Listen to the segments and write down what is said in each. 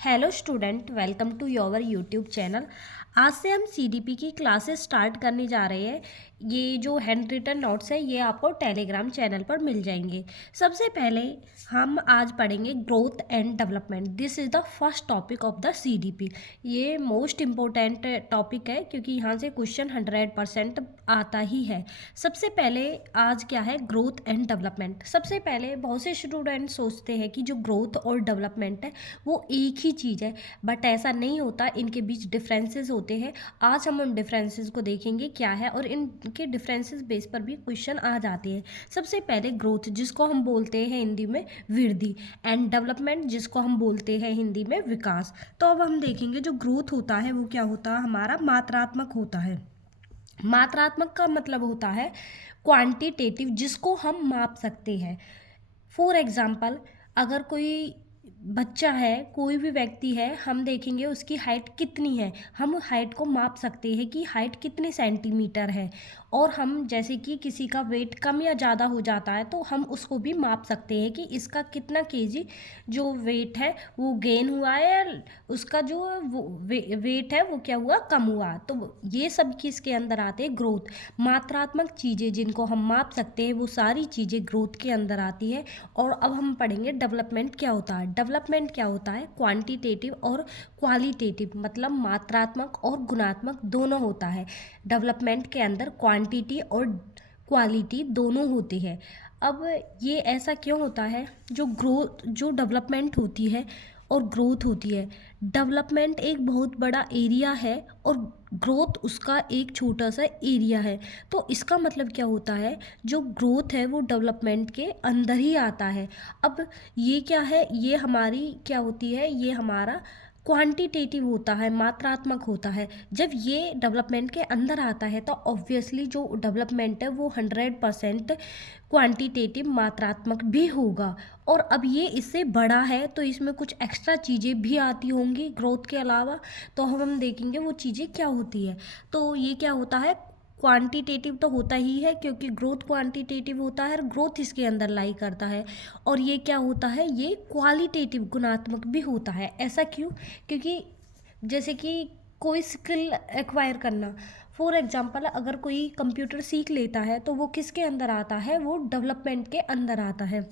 Hello student, welcome to your YouTube channel. आज से हम सीडीपी की क्लासेस स्टार्ट करने जा रहे हैं। ये जो हैंड रिटन नोट्स है ये आपको टेलीग्राम चैनल पर मिल जाएंगे। सबसे पहले हम आज पढ़ेंगे growth and development. This is the first topic of the CDP. ये मोस्ट इम्पोर्टेंट टॉपिक है क्योंकि यहाँ से क्वेश्चन 100% आता ही है। सबसे पहले आज क्या है, ग्रोथ एंड डेवलपमेंट। सबसे पहले बहुत से स्टूडेंट सोचते हैं कि जो ग्रोथ और डेवलपमेंट है वो एक ही चीज़ है, बट ऐसा नहीं होता, इनके बीच डिफरेंसेस होते हैं। आज हम उन डिफरेंसेस को देखेंगे क्या है, और इनके डिफरेंसेस बेस पर भी क्वेश्चन आ जाते हैं। सबसे पहले ग्रोथ, जिसको हम बोलते हैं हिंदी में वृद्धि, एंड डेवलपमेंट, जिसको हम बोलते हैं हिंदी में विकास। तो अब हम देखेंगे जो ग्रोथ होता है वो क्या होता है, हमारा मात्रात्मक होता है। मात्रात्मक का मतलब होता है क्वांटिटेटिव, जिसको हम माप सकते हैं। फॉर एग्जाम्पल, अगर कोई बच्चा है, कोई भी व्यक्ति है, हम देखेंगे उसकी हाइट कितनी है, हम हाइट को माप सकते हैं कि हाइट कितने सेंटीमीटर है। और हम जैसे कि किसी का वेट कम या ज़्यादा हो जाता है तो हम उसको भी माप सकते हैं कि इसका कितना केजी जो वेट है वो गेन हुआ है, या उसका जो वेट है वो क्या हुआ, कम हुआ। तो ये सब किसके अंदर आते हैं, ग्रोथ। मात्रात्मक चीज़ें जिनको हम माप सकते हैं वो सारी चीज़ें ग्रोथ के अंदर आती है। और अब हम पढ़ेंगे डेवलपमेंट क्या होता है। डेवलपमेंट क्या होता है, क्वांटिटेटिव और क्वालिटेटिव, मतलब मात्रात्मक और गुणात्मक दोनों होता है। डेवलपमेंट के अंदर क्वांटिटी और क्वालिटी दोनों होती है। अब ये ऐसा क्यों होता है, जो डेवलपमेंट होती है और ग्रोथ होती है, डेवलपमेंट एक बहुत बड़ा एरिया है और ग्रोथ उसका एक छोटा सा एरिया है। तो इसका मतलब क्या होता है, जो ग्रोथ है वो डेवलपमेंट के अंदर ही आता है। अब ये क्या है, ये हमारी क्या होती है, ये हमारा क्वांटिटेटिव होता है, मात्रात्मक होता है। जब ये डेवलपमेंट के अंदर आता है तो ऑब्वियसली जो डेवलपमेंट है वो 100% क्वांटिटेटिव मात्रात्मक भी होगा। और अब ये इससे बड़ा है तो इसमें कुछ एक्स्ट्रा चीज़ें भी आती होंगी ग्रोथ के अलावा। तो हम देखेंगे वो चीज़ें क्या होती है। तो ये क्या होता है, क्वांटिटेटिव तो होता ही है क्योंकि ग्रोथ क्वांटिटेटिव होता है और ग्रोथ इसके अंदर लाई करता है। और ये क्या होता है, ये क्वालिटेटिव गुणात्मक भी होता है। ऐसा क्यों, क्योंकि जैसे कि कोई स्किल एक्वायर करना, फॉर एग्जांपल अगर कोई कंप्यूटर सीख लेता है तो वो किसके अंदर आता है, वो डेवलपमेंट के अंदर आता है।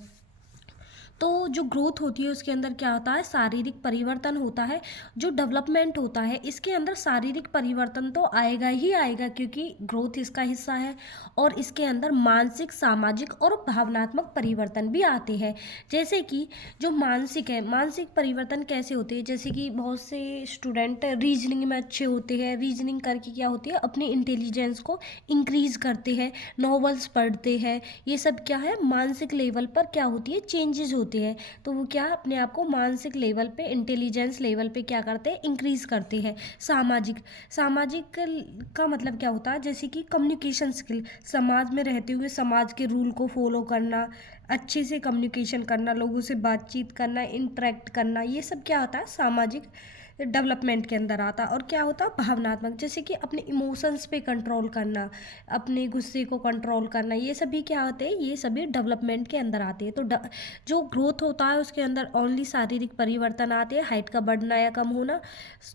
तो जो ग्रोथ होती है उसके अंदर क्या होता है, शारीरिक परिवर्तन होता है। जो डेवलपमेंट होता है इसके अंदर शारीरिक परिवर्तन तो आएगा ही आएगा क्योंकि ग्रोथ इसका हिस्सा है। और इसके अंदर मानसिक, सामाजिक और भावनात्मक परिवर्तन भी आते हैं। जैसे कि जो मानसिक है, मानसिक परिवर्तन कैसे होते हैं, जैसे कि बहुत से स्टूडेंट रीजनिंग में अच्छे होते हैं, रीजनिंग करके क्या होती है, अपनी इंटेलिजेंस को इंक्रीज करते हैं, नॉवेल्स पढ़ते हैं। ये सब क्या है, मानसिक लेवल पर क्या होती है, चेंजेस होते हैं। तो वो क्या अपने आप को मानसिक लेवल पे, इंटेलिजेंस लेवल पे क्या करते हैं, इंक्रीज करते हैं। सामाजिक, सामाजिक का मतलब क्या होता है, जैसे कि कम्युनिकेशन स्किल, समाज में रहते हुए समाज के रूल को फॉलो करना, अच्छे से कम्युनिकेशन करना, लोगों से बातचीत करना, इंटरेक्ट करना, ये सब क्या होता है, सामाजिक डेवलपमेंट के अंदर आता है। और क्या होता है, भावनात्मक, जैसे कि अपने इमोशंस पे कंट्रोल करना, अपने गुस्से को कंट्रोल करना, ये सभी क्या होते हैं, ये सभी डेवलपमेंट के अंदर आते हैं। तो जो ग्रोथ होता है उसके अंदर ओनली शारीरिक परिवर्तन आते हैं, हाइट का बढ़ना या कम होना,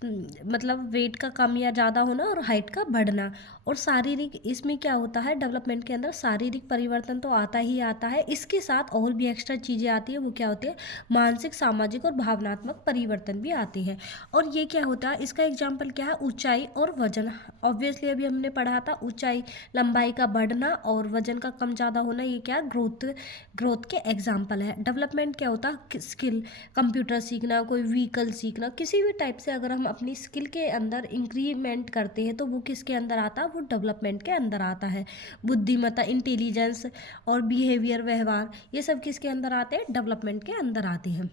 मतलब वेट का कम या ज़्यादा होना, और हाइट का बढ़ना। और शारीरिक, इसमें क्या होता है, डेवलपमेंट के अंदर शारीरिक परिवर्तन तो आता ही आता है, इसके साथ और भी एक्स्ट्रा चीज़ें आती है। वो क्या होती है, मानसिक, सामाजिक और भावनात्मक परिवर्तन भी आते हैं। और ये क्या होता है, इसका एग्जाम्पल क्या है, ऊंचाई और वजन। ऑब्वियसली अभी हमने पढ़ा था, ऊंचाई, लंबाई का बढ़ना और वजन का कम ज़्यादा होना, ये क्या, ग्रोथ के एग्जाम्पल है। डेवलपमेंट क्या होता है, स्किल, कंप्यूटर सीखना, कोई व्हीकल सीखना, किसी भी टाइप से अगर हम अपनी स्किल के अंदर इंक्रीमेंट करते हैं तो वो किसके अंदर आता है, वो डेवलपमेंट के अंदर आता है। बुद्धिमत्ता, इंटेलिजेंस और बिहेवियर, व्यवहार, ये सब किसके अंदर आते हैं, डेवलपमेंट के अंदर आते हैं।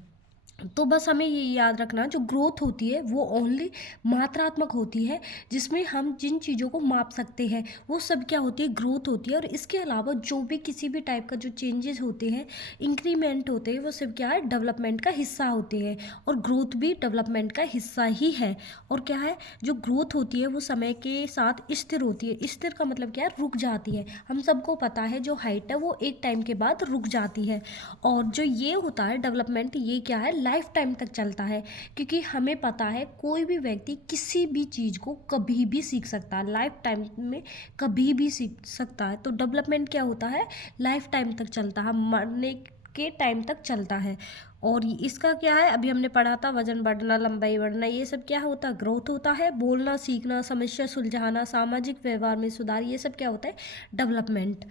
तो बस हमें ये याद रखना, जो ग्रोथ होती है वो ओनली मात्रात्मक होती है, जिसमें हम जिन चीज़ों को माप सकते हैं वो सब क्या होती है, ग्रोथ होती है। और इसके अलावा जो भी किसी भी टाइप का जो चेंजेस होते हैं, इंक्रीमेंट होते हैं, वो सब क्या है, डेवलपमेंट का हिस्सा होते हैं। और ग्रोथ भी डेवलपमेंट का हिस्सा ही है। और क्या है, जो ग्रोथ होती है वो समय के साथ स्थिर होती है। स्थिर का मतलब क्या है, रुक जाती है। हम सबको पता है जो हाइट है वो एक टाइम के बाद रुक जाती है। और जो ये होता है डेवलपमेंट, ये क्या है, लाइफ टाइम तक चलता है, क्योंकि हमें पता है कोई भी व्यक्ति किसी भी चीज़ को कभी भी सीख सकता है, लाइफ टाइम में कभी भी सीख सकता है। तो डेवलपमेंट क्या होता है, लाइफ टाइम तक चलता है, मरने के टाइम तक चलता है। और इसका क्या है, अभी हमने पढ़ा था, वजन बढ़ना, लंबाई बढ़ना, ये सब क्या होता है, ग्रोथ होता है। बोलना सीखना, समस्या सुलझाना, सामाजिक व्यवहार में सुधार, ये सब क्या होता है, डेवलपमेंट।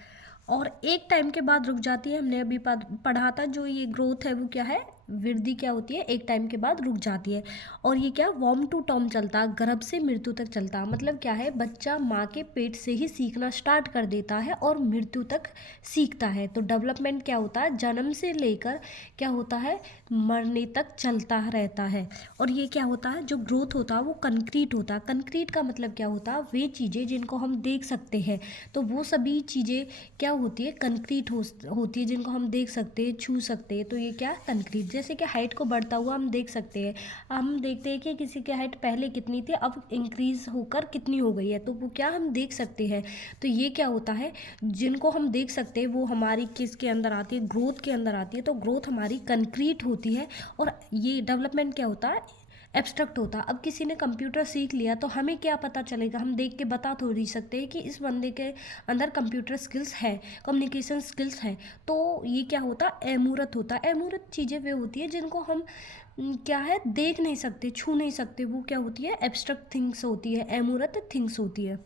और एक टाइम के बाद रुक जाती है, हमने अभी पढ़ा था, जो ये ग्रोथ है वो क्या है, वृद्धि क्या होती है, एक टाइम के बाद रुक जाती है। और ये क्या, वॉर्म टू टर्म चलता है, गर्भ से मृत्यु तक चलता है। मतलब क्या है, बच्चा माँ के पेट से ही सीखना स्टार्ट कर देता है और मृत्यु तक सीखता है। तो डेवलपमेंट क्या होता है, जन्म से लेकर क्या होता है, मरने तक चलता रहता है। और ये क्या होता है, जो ग्रोथ होता है वो कंक्रीट होता है। कंक्रीट का मतलब क्या होता है, वे चीज़ें जिनको हम देख सकते हैं। तो वो सभी चीज़ें क्या होती है, कंक्रीट होती है, जिनको हम देख सकते हैं, छू सकते हैं। तो ये क्या, कंक्रीट। जैसे कि हाइट को बढ़ता हुआ हम देख सकते हैं, हम देखते हैं कि किसी की हाइट पहले कितनी थी, अब इंक्रीज होकर कितनी हो गई है, तो वो क्या हम देख सकते हैं। तो ये क्या होता है, जिनको हम देख सकते हैं वो हमारी किसके अंदर आती है, ग्रोथ के अंदर आती है। तो ग्रोथ हमारी कंक्रीट होती है। और ये डेवलपमेंट क्या होता है, एब्स्ट्रैक्ट होता। अब किसी ने कंप्यूटर सीख लिया तो हमें क्या पता चलेगा, हम देख के बता थोड़ी सकते हैं कि इस बंदे के अंदर कंप्यूटर स्किल्स है, कम्युनिकेशन स्किल्स है। तो ये क्या होता, अमूर्त होता है। अमूर्त चीज़ें वे होती है जिनको हम क्या है, देख नहीं सकते, छू नहीं सकते, वो क्या होती है, एब्स्ट्रैक्ट थिंग्स होती है, अमूर्त थिंग्स होती है।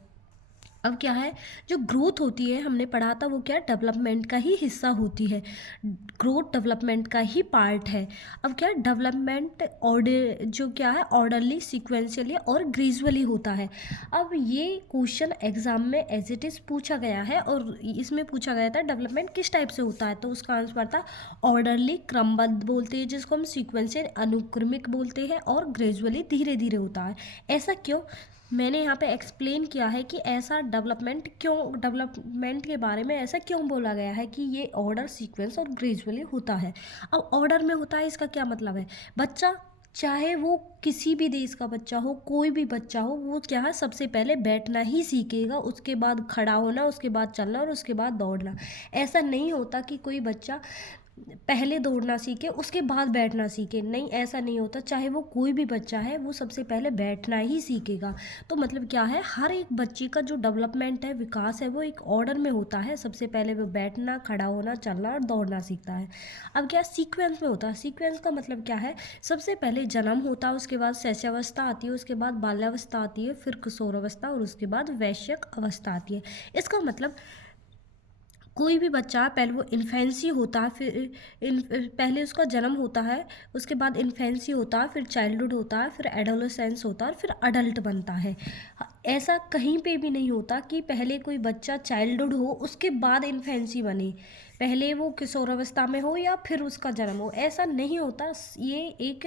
अब क्या है, जो ग्रोथ होती है, हमने पढ़ा था, वो क्या, डेवलपमेंट का ही हिस्सा होती है, ग्रोथ डेवलपमेंट का ही पार्ट है। अब क्या, डेवलपमेंट ऑर्डर जो क्या है, ऑर्डरली, सीक्वेंशियली और ग्रेजुअली होता है। अब ये क्वेश्चन एग्जाम में एज इट इज़ पूछा गया है, और इसमें पूछा गया था डेवलपमेंट किस टाइप से होता है। तो उसका आंसर था ऑर्डरली, क्रमबद्ध बोलते हैं जिसको हम, सीक्वेंशियल, अनुक्रमिक बोलते हैं, और ग्रेजुअली, धीरे धीरे होता है। ऐसा क्यों, मैंने यहाँ पे एक्सप्लेन किया है कि ऐसा डेवलपमेंट क्यों, डेवलपमेंट के बारे में ऐसा क्यों बोला गया है कि ये ऑर्डर, सीक्वेंस और ग्रेजुअली होता है। अब ऑर्डर में होता है, इसका क्या मतलब है, बच्चा चाहे वो किसी भी देश का बच्चा हो, कोई भी बच्चा हो, वो क्या है, सबसे पहले बैठना ही सीखेगा, उसके बाद खड़ा होना, उसके बाद चलना और उसके बाद दौड़ना। ऐसा नहीं होता कि कोई बच्चा पहले दौड़ना सीखे उसके बाद बैठना सीखे, नहीं, ऐसा नहीं होता। चाहे वो कोई भी बच्चा है, वो सबसे पहले बैठना ही सीखेगा। तो मतलब क्या है, हर एक बच्चे का जो डेवलपमेंट है, विकास है, वो एक ऑर्डर में होता है। सबसे पहले वो बैठना, खड़ा होना, चलना और दौड़ना सीखता है। अब क्या, सीक्वेंस में होता है। सीक्वेंस का मतलब क्या है, सबसे पहले जन्म होता है, उसके बाद शैशवावस्था आती है, उसके बाद बाल्यावस्था आती है, फिर किशोरावस्था और उसके बाद वैश्यक अवस्था आती है। इसका मतलब कोई भी बच्चा, पहले वो इन्फेंसी होता है, फिर पहले उसका जन्म होता है, उसके बाद इन्फेंसी होता है, फिर चाइल्डहुड होता है, फिर एडोलेसेंस होता है और फिर अडल्ट बनता है। ऐसा कहीं पे भी नहीं होता कि पहले कोई बच्चा चाइल्डहुड हो उसके बाद इन्फेंसी बने, पहले वो किशोरावस्था में हो या फिर उसका जन्म हो, ऐसा नहीं होता। ये एक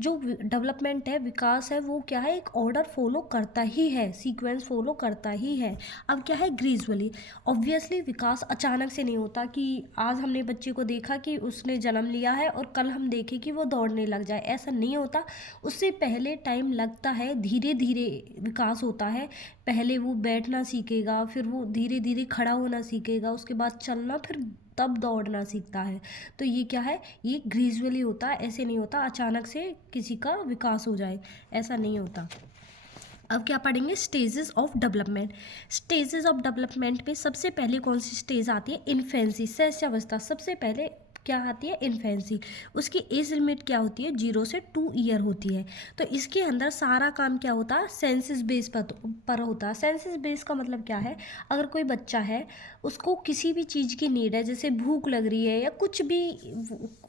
जो डेवलपमेंट है, विकास है, वो क्या है, एक ऑर्डर फॉलो करता ही है, सीक्वेंस फॉलो करता ही है। अब क्या है, ग्रेजुअली। ऑब्वियसली विकास अचानक से नहीं होता कि आज हमने बच्चे को देखा कि उसने जन्म लिया है और कल हम देखें कि वो दौड़ने लग जाए, ऐसा नहीं होता। उससे पहले टाइम लगता है, धीरे धीरे विकास होता है। पहले वो बैठना सीखेगा, फिर वो धीरे धीरे खड़ा होना सीखेगा, उसके बाद चलना, फिर तब दौड़ना सीखता है। तो ये क्या है, ये ग्रेजुअली होता है, ऐसे नहीं होता अचानक से किसी का विकास हो जाए, ऐसा नहीं होता। अब क्या पढ़ेंगे, stages of development. Stages of development में सबसे पहले कौन सी स्टेज आती है, इन्फेंसी, शैशवावस्था। सबसे पहले क्या आती है, इन्फेंसी। उसकी एज लिमिट क्या होती है, 0 से 2 ईयर होती है। तो इसके अंदर सारा काम क्या होता है, सेंसस बेस पर होता है। सेंसस बेस का मतलब क्या है, अगर कोई बच्चा है, उसको किसी भी चीज़ की नीड है, जैसे भूख लग रही है या कुछ भी,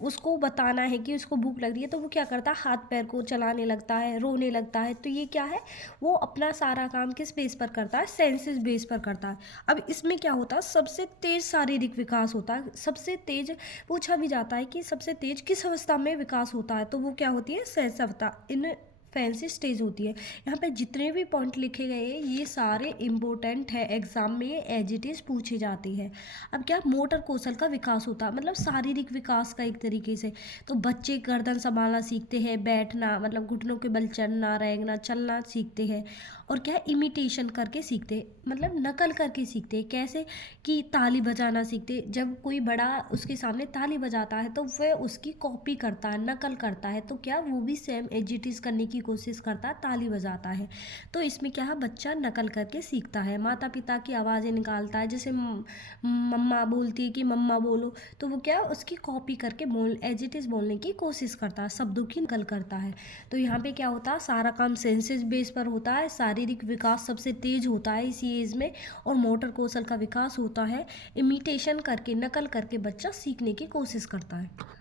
उसको बताना है कि उसको भूख लग रही है, तो वो क्या करता है, हाथ पैर को चलाने लगता है, रोने लगता है। तो ये क्या है, वो अपना सारा काम किस बेस पर करता है, सेंसस बेस पर करता है। अब इसमें क्या होता है, सबसे तेज शारीरिक विकास होता है। सबसे तेज पूछा भी जाता है कि सबसे तेज किस अवस्था में विकास होता है, तो वो क्या होती है, शैशवावस्था, इन इन्फेंसी स्टेज होती है। यहाँ पे जितने भी पॉइंट लिखे गए हैं ये सारे इम्पोर्टेंट है, एग्जाम में एज इट इज़ पूछी जाती है। अब क्या मोटर कौशल का विकास होता है, मतलब शारीरिक विकास का एक तरीके से। तो बच्चे गर्दन संभालना सीखते हैं, बैठना मतलब घुटनों के बल चलना, रेंगना, चलना सीखते हैं। और क्या इमिटेशन करके सीखते हैं, मतलब नकल करके सीखते हैं। कैसे कि ताली बजाना सीखते हैं, जब कोई बड़ा उसके सामने ताली बजाता है तो वह उसकी कॉपी करता है, नकल करता है, तो क्या वो भी सेम एज इट इज़ करने की कोशिश करता है, ताली बजाता है। तो इसमें क्या है, बच्चा नकल करके सीखता है। माता पिता की आवाज़ें निकालता है, जैसे मम्मा बोलती है कि मम्मा बोलो, तो वो क्या उसकी कॉपी करके बोल एज इट इज़ बोलने की कोशिश करता है, शब्दों की नकल करता है। तो यहाँ पे क्या होता है, सारा काम सेंसेस बेस पर होता है। शारीरिक विकास सबसे तेज होता है इसी एज में, और मोटर कौशल का विकास होता है इमिटेशन करके, नकल करके बच्चा सीखने की कोशिश करता है।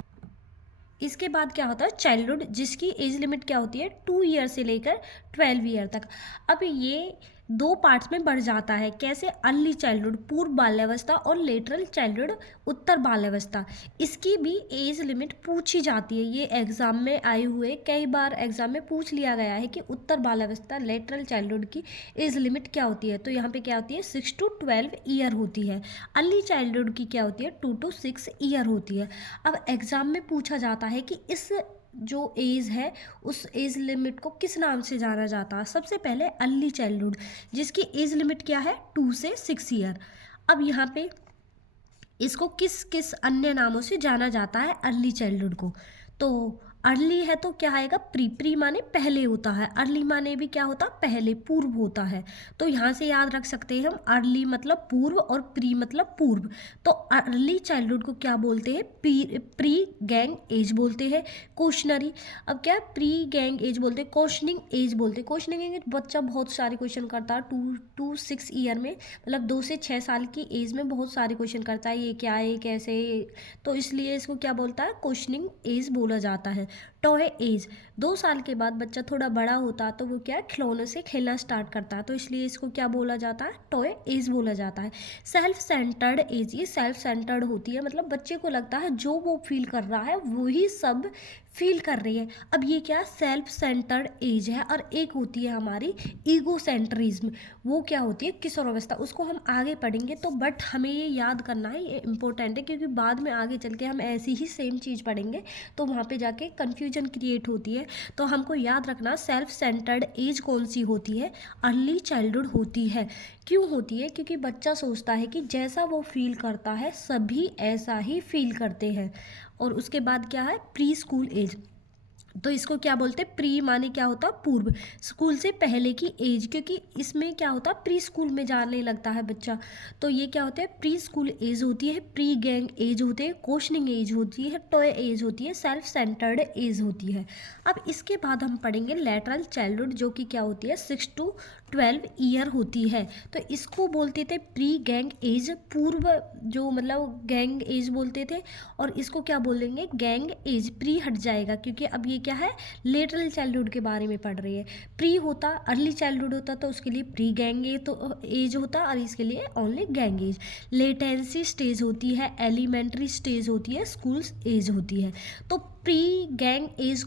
इसके बाद क्या होता है चाइल्डहुड, जिसकी एज लिमिट क्या होती है 2 ईयर से लेकर 12 ईयर तक। अब ये दो पार्ट्स में बढ़ जाता है। कैसे, अर्ली चाइल्डहुड पूर्व बाल्यावस्था और लेटरल चाइल्डहुड उत्तर बाल्यावस्था। इसकी भी एज लिमिट पूछी जाती है, ये एग्जाम में आए हुए कई बार एग्जाम में पूछ लिया गया है कि उत्तर बाल्यावस्था लेटरल चाइल्डहुड की एज लिमिट क्या होती है। तो यहाँ पे क्या होती है 6 to 12 ईयर होती है। अर्ली चाइल्डहुड की क्या होती है 2 to 6 ईयर होती है। अब एग्जाम में पूछा जाता है कि इस जो एज है उस एज लिमिट को किस नाम से जाना जाता है। सबसे पहले अर्ली चाइल्डहुड, जिसकी एज लिमिट क्या है 2 से 6 ईयर। अब यहाँ पे इसको किस किस अन्य नामों से जाना जाता है अर्ली चाइल्डहुड को। तो अर्ली है तो क्या आएगा, प्री। प्री माने पहले होता है, अर्ली माने भी क्या होता है, पहले, पूर्व होता है। तो यहाँ से याद रख सकते हैं हम, अर्ली मतलब पूर्व और प्री मतलब पूर्व। तो अर्ली चाइल्डहुड को क्या बोलते हैं, प्री गैंग एज बोलते हैं। क्वेश्चनरी, अब क्या प्री गैंग एज बोलते हैं, क्वेश्चनिंग एज बोलते हैं। क्वेश्चनिंग एज बच्चा बहुत सारे क्वेश्चन करता है 2 to 6 ईयर में, मतलब 2 से 6 साल की एज में बहुत सारे क्वेश्चन करता है, ये क्या है, कैसे। तो इसलिए इसको क्या बोलता है, क्वेश्चनिंग एज बोला जाता है। टॉय एज, 2 साल के बाद बच्चा थोड़ा बड़ा होता है तो वो क्या खिलौने से खेलना स्टार्ट करता है, तो इसलिए इसको क्या बोला जाता है, टॉय एज बोला जाता है। सेल्फ सेंटर्ड एज, ये सेल्फ सेंटर्ड होती है, मतलब बच्चे को लगता है जो वो फील कर रहा है वही सब फील कर रही है। अब ये क्या सेल्फ सेंटर्ड एज है। और एक होती है हमारी ईगो सेंट्रिज्म, वो क्या होती है किशोरावस्था, उसको हम आगे पढ़ेंगे। तो बट हमें ये याद करना है, ये इंपॉर्टेंट है, क्योंकि बाद में आगे चल के हम ऐसी ही सेम चीज़ पढ़ेंगे तो वहाँ पे जाके कन्फ्यूजन क्रिएट होती है। तो हमको याद रखना सेल्फ सेंटर्ड एज कौन सी होती है, अर्ली चाइल्डहुड होती है। क्यों होती है, क्योंकि बच्चा सोचता है कि जैसा वो फील करता है सभी ऐसा ही फील करते हैं। और उसके बाद क्या है प्री स्कूल एज, तो इसको क्या बोलते हैं, प्री माने क्या होता है पूर्व, स्कूल से पहले की एज, क्योंकि इसमें क्या होता है प्री स्कूल में जाने लगता है बच्चा। तो ये क्या होता है प्री स्कूल एज होती है, प्री गैंग एज होती है, क्वेश्चनिंग एज होती है, टॉय एज होती है, सेल्फ सेंटर्ड एज होती है। अब इसके बाद हम पढ़ेंगे लेटरल चाइल्डहुड, जो कि क्या होती है 6 to 12 ईयर होती है। तो इसको बोलते थे प्री गैंग एज, पूर्व जो मतलब गैंग एज बोलते थे। और इसको क्या बोलेंगे गैंग एज, प्री हट जाएगा क्योंकि अब ये क्या है लेटरल चाइल्डहुड के बारे में पढ़ रही है। प्री होता अर्ली चाइल्डहुड होता तो उसके लिए प्री गैंग एज तो एज होता, और इसके लिए only gang as. Latency stage होती है, एलिमेंट्री स्टेज होती है, स्कूल एज होती है। तो pre gang as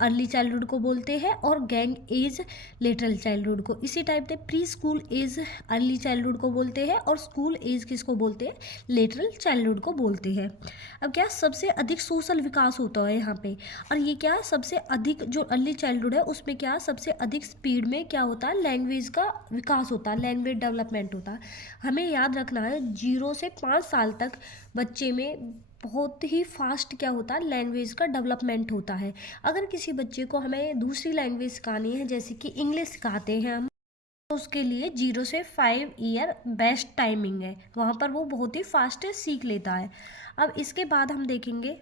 early childhood को बोलते हैं और गैंग एज लेटरल चाइल्डहुड को। इसी टाइप से pre school age early childhood को बोलते हैं और स्कूल एज किसको बोलते हैं, लेटरल चाइल्डहुड को बोलते हैं। अब क्या सबसे अधिक सोशल विकास होता है यहाँ पे, और ये क्या सबसे अधिक जो अर्ली चाइल्डहुड है उसमें क्या सबसे अधिक स्पीड में क्या होता है लैंग्वेज का विकास होता है, लैंग्वेज डेवलपमेंट होता है। हमें याद रखना है 0 से 5 साल तक बच्चे में बहुत ही फास्ट क्या होता है लैंग्वेज का डेवलपमेंट होता है। अगर किसी बच्चे को हमें दूसरी लैंग्वेज सिखानी है, जैसे कि इंग्लिश सिखाते हैं हम, तो उसके लिए 0 से 5 ईयर बेस्ट टाइमिंग है, वहाँ पर वो बहुत ही फास्ट सीख लेता है। अब इसके बाद हम देखेंगे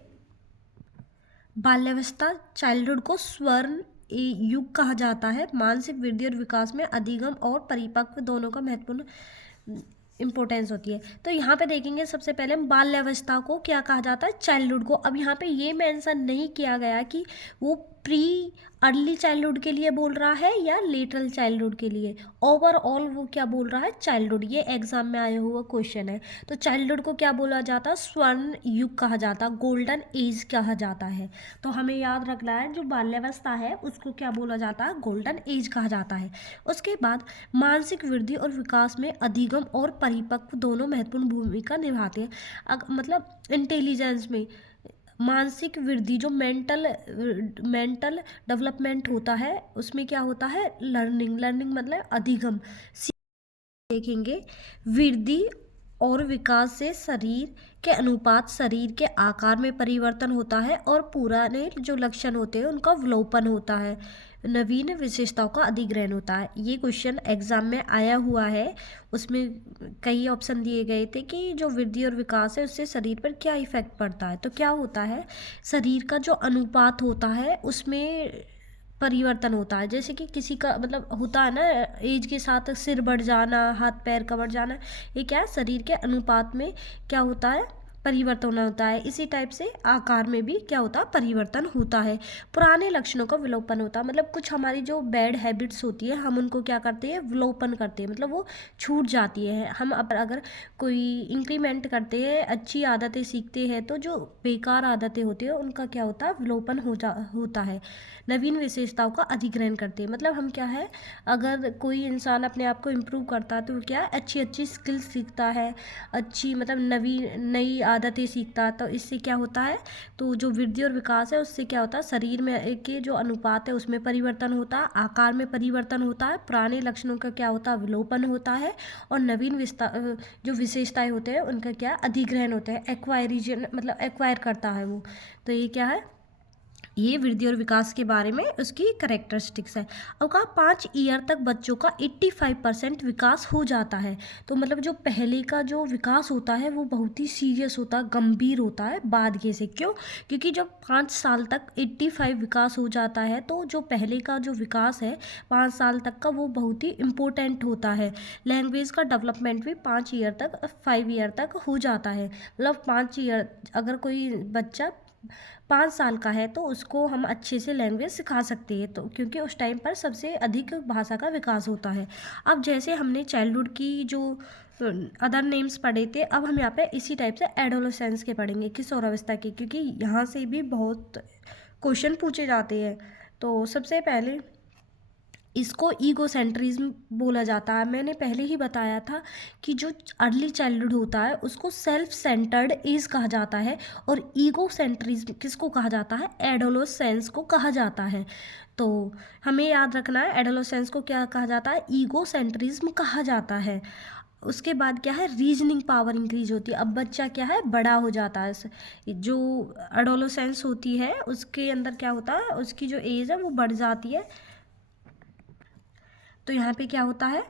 बाल्यावस्था चाइल्डहुड को स्वर्ण युग कहा जाता है। मानसिक वृद्धि और विकास में अधिगम और परिपक्व दोनों का महत्वपूर्ण इंपॉर्टेंस होती है। तो यहाँ पे देखेंगे सबसे पहले हम बाल्यावस्था को क्या कहा जाता है, चाइल्डहुड को। अब यहाँ पे ये मेंशन नहीं किया गया कि वो प्री अर्ली चाइल्डहुड के लिए बोल रहा है या लिटिल चाइल्डहुड के लिए? ओवरऑल वो क्या बोल रहा है? चाइल्डहुड। ये एग्जाम में आया हुआ क्वेश्चन है। तो चाइल्डहुड को क्या बोला जाता है? स्वर्ण युग कहा जाता, गोल्डन एज कहा जाता है। तो हमें याद रखना है जो बाल्यावस्था है उसको क्या बोला जाता है? गोल्डन एज कहा जाता है। उसके बाद मानसिक वृद्धि और विकास में अधिगम और परिपक्व दोनों महत्वपूर्ण भूमिका निभाते हैं। मतलब इंटेलिजेंस में मानसिक वृद्धि जो मेंटल डेवलपमेंट होता है उसमें क्या होता है? लर्निंग मतलब अधिगम देखेंगे। वृद्धि और विकास से शरीर के अनुपात, शरीर के आकार में परिवर्तन होता है और पुराने जो लक्षण होते हैं उनका विलोपन होता है, नवीन विशेषताओं का अधिग्रहण होता है। ये क्वेश्चन एग्जाम में आया हुआ है। उसमें कई ऑप्शन दिए गए थे कि जो वृद्धि और विकास है उससे शरीर पर क्या इफेक्ट पड़ता है। तो क्या होता है? शरीर का जो अनुपात होता है उसमें परिवर्तन होता है। जैसे कि किसी का मतलब होता है ना, एज के साथ सिर बढ़ जाना, हाथ पैर का बढ़ जाना, ये क्या है? शरीर के अनुपात में क्या होता है? परिवर्तन होता है। इसी टाइप से आकार में भी क्या होता है? परिवर्तन होता है। पुराने लक्षणों का विलोपन होता है, मतलब कुछ हमारी जो बैड हैबिट्स होती है हम उनको क्या करते हैं? विलोपन करते हैं, मतलब वो छूट जाती है। हम अगर कोई इंक्रीमेंट करते हैं, अच्छी आदतें सीखते हैं, तो जो बेकार आदतें होती है उनका क्या होता है? विलोपन होता है। नवीन विशेषताओं का अधिग्रहण करते हैं, मतलब हम क्या है, अगर कोई इंसान अपने आप को इम्प्रूव करता है तो वो क्या अच्छी अच्छी स्किल्स सीखता है, अच्छी मतलब नई आदतें सीखता है। तो इससे क्या होता है? तो जो वृद्धि और विकास है उससे क्या होता है? शरीर में के जो अनुपात है उसमें परिवर्तन होता है, आकार में परिवर्तन होता है, पुराने लक्षणों का क्या होता है? विलोपन होता है, और नवीन जो विशेषताएं होते हैं उनका क्या? अधिग्रहण होता है। एक्वायरिजन मतलब एक्वायर करता है वो। तो ये क्या है? ये वृद्धि और विकास के बारे में उसकी करेक्टरिस्टिक्स है। अब कहा 5 ईयर तक बच्चों का 85% विकास हो जाता है। तो मतलब जो पहले का जो विकास होता है वो बहुत ही सीरियस होता है, गंभीर होता है बाद के से। क्यों? क्योंकि जब 5 साल तक 85 विकास हो जाता है तो जो पहले का जो विकास है 5 साल तक का वो बहुत ही इम्पोर्टेंट होता है। लैंग्वेज का डेवलपमेंट भी 5 ईयर तक 5 ईयर तक हो जाता है। मतलब 5 ईयर अगर कोई बच्चा 5 साल का है तो उसको हम अच्छे से लैंग्वेज सिखा सकते हैं, तो क्योंकि उस टाइम पर सबसे अधिक भाषा का विकास होता है। अब जैसे हमने चाइल्डहुड की जो अदर नेम्स पढ़े थे, अब हम यहाँ पे इसी टाइप से एडोलेसेंस के पढ़ेंगे, किशोरावस्था के, क्योंकि यहाँ से भी बहुत क्वेश्चन पूछे जाते हैं। तो सबसे पहले इसको ईगोसेंट्रिज्म बोला जाता है। मैंने पहले ही बताया था कि जो अर्ली चाइल्डहुड होता है उसको सेल्फ सेंटर्ड एज कहा जाता है, और ईगोसेंट्रिज्म किसको कहा जाता है? एडोलेसेंस को कहा जाता है। तो हमें याद रखना है एडोलेसेंस को क्या कहा जाता है? ईगोसेंट्रिज्म कहा जाता है। उसके बाद क्या है? रीजनिंग पावर इंक्रीज होती है। अब बच्चा क्या है? बड़ा हो जाता है। जो एडोलेसेंस होती है उसके अंदर क्या होता है? उसकी जो एज है वो बढ़ जाती है। तो यहाँ पे क्या होता है?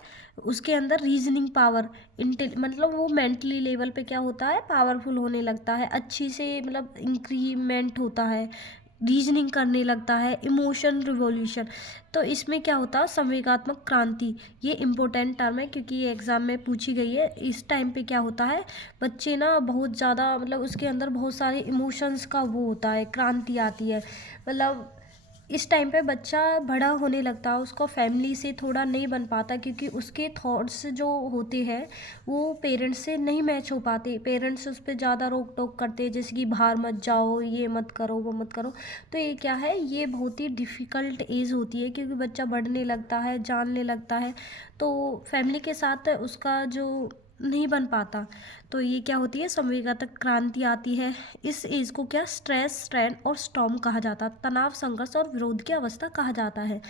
उसके अंदर रीजनिंग पावर मतलब वो मेंटली लेवल पे क्या होता है? पावरफुल होने लगता है, अच्छी से मतलब इंक्रीमेंट होता है, रीजनिंग करने लगता है, इमोशन रिवॉल्यूशन। तो इसमें क्या होता है? संवेगात्मक क्रांति। ये इंपॉर्टेंट टर्म है क्योंकि ये एग्जाम में पूछी गई है। इस टाइम पे क्या होता है? बच्चे ना बहुत ज़्यादा मतलब उसके अंदर बहुत सारे इमोशंस का वो होता है, क्रांति आती है। मतलब इस टाइम पे बच्चा बड़ा होने लगता है, उसको फैमिली से थोड़ा नहीं बन पाता क्योंकि उसके थॉट्स जो होते हैं वो पेरेंट्स से नहीं मैच हो पाते। पेरेंट्स उस पर ज़्यादा रोक टोक करते हैं, जैसे कि बाहर मत जाओ, ये मत करो, वो मत करो। तो ये क्या है? ये बहुत ही डिफ़िकल्ट एज होती है क्योंकि बच्चा बढ़ने लगता है, जानने लगता है, तो फैमिली के साथ उसका जो नहीं बन पाता। तो ये क्या होती है? संवेगात्मक क्रांति आती है। इस एज को क्या? स्ट्रेस, स्ट्रेन और स्टॉर्म कहा जाता है। तनाव, संघर्ष और विरोध की अवस्था कहा जाता है,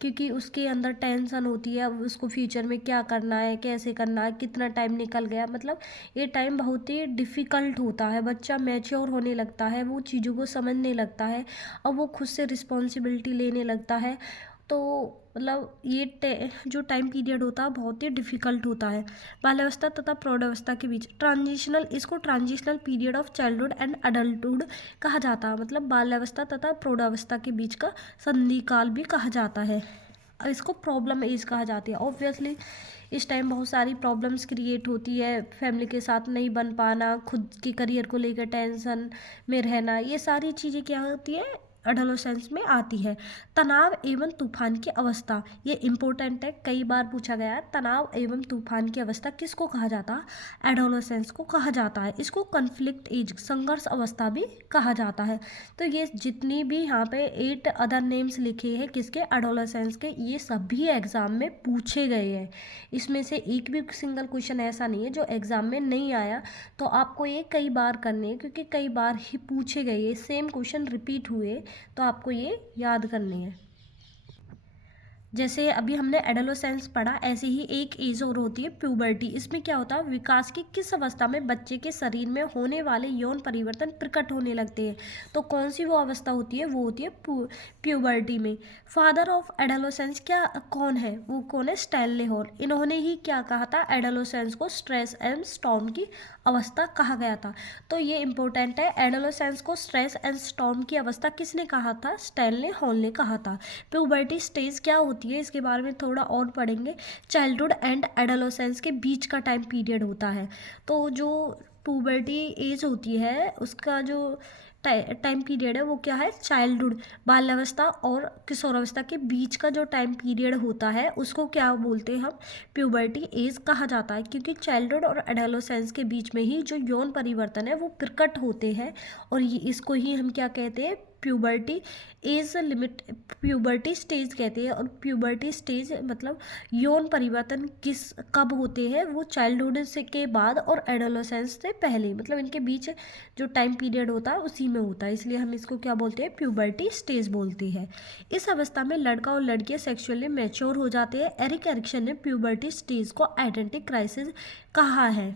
क्योंकि उसके अंदर टेंशन होती है, उसको फ्यूचर में क्या करना है, कैसे करना है, कितना टाइम निकल गया। मतलब ये टाइम बहुत ही डिफ़िकल्ट होता है। बच्चा मैच्योर होने लगता है, वो चीज़ों को समझने लगता है और वो खुद से रिस्पॉन्सिबिलिटी लेने लगता है। तो मतलब ये जो टाइम पीरियड होता है बहुत ही डिफ़िकल्ट होता है। बाल्यावस्था तथा प्रौढ़ावस्था के बीच इसको transitional period of childhood and adulthood कहा जाता है। मतलब बाल्यावस्था तथा प्रौढ़ावस्था के बीच का संधि काल भी कहा जाता है। इसको प्रॉब्लम एज कहा जाती है। ऑब्वियसली इस टाइम बहुत सारी प्रॉब्लम्स क्रिएट होती है, फैमिली के साथ नहीं बन पाना, खुद के करियर को लेकर टेंशन में रहना, ये सारी चीज़ें क्या होती है? एडोलेसेंस में आती है। तनाव एवं तूफान की अवस्था, ये इम्पोर्टेंट है, कई बार पूछा गया है। तनाव एवं तूफान की अवस्था किसको कहा जाता है? एडोलेसेंस को कहा जाता है। इसको कॉन्फ्लिक्ट एज, संघर्ष अवस्था भी कहा जाता है। तो ये जितनी भी यहाँ पे 8 अदर नेम्स लिखे हैं किसके, एडोलेसेंस के, ये सभी एग्जाम में पूछे गए हैं। इसमें से एक भी सिंगल क्वेश्चन ऐसा नहीं है जो एग्जाम में नहीं आया। तो आपको ये कई बार करने हैं क्योंकि कई बार ही पूछे गए, ये सेम क्वेश्चन रिपीट हुए, तो आपको ये याद करने हैं। जैसे अभी हमने एडोलेसेंस पढ़ा, ऐसे ही एक एज और होती है प्यूबर्टी। इसमें क्या होता है, विकास की किस अवस्था में बच्चे के शरीर में होने वाले यौन परिवर्तन प्रकट होने लगते हैं। तो कौन सी वो अवस्था होती है, वो होती है प्यूबर्टी में। फादर ऑफ एडोलेसेंस क्या कौन है, वो कौन है, स्टैनले हॉल। इन्होंने ही क्या कहा था, एडोलेसेंस को स्ट्रेस एंड स्टॉर्म की अवस्था कहा गया था। तो ये इंपॉर्टेंट है, एडोलेसेंस को स्ट्रेस एंड स्टॉर्म की अवस्था किसने कहा था, स्टैनले हॉल ने कहा था। प्यूबर्टी स्टेज क्या होती है, इसके बारे में थोड़ा और पढ़ेंगे। चाइल्डहुड एंड एडोलेसेंस के बीच का टाइम पीरियड होता है। तो जो प्यूबर्टी एज होती है उसका जो टाइम पीरियड है वो क्या है, चाइल्डहुड, बाल्यावस्था और किशोरावस्था के बीच का जो टाइम पीरियड होता है उसको क्या बोलते हैं हम, प्यूबर्टी एज कहा जाता है। क्योंकि चाइल्डहुड और एडोलेसेंस के बीच में ही जो यौन परिवर्तन है वो प्रकट होते हैं, और ये इसको ही हम क्या कहते हैं, puberty age limit, puberty stage कहते हैं। और प्यूबर्टी स्टेज मतलब यौन परिवर्तन किस कब होते हैं, वो चाइल्डहुड से के बाद और एडोलेसेंस से पहले, मतलब इनके बीच जो टाइम पीरियड होता है उसी में होता है, इसलिए हम इसको क्या बोलते हैं, प्यूबर्टी स्टेज बोलते हैं। इस अवस्था में लड़का और लड़कियां सेक्सुअली मैच्योर हो जाते हैं। एरिक एरिक्सन ने प्यूबर्टी स्टेज को आइडेंटिटी क्राइसिस कहा है।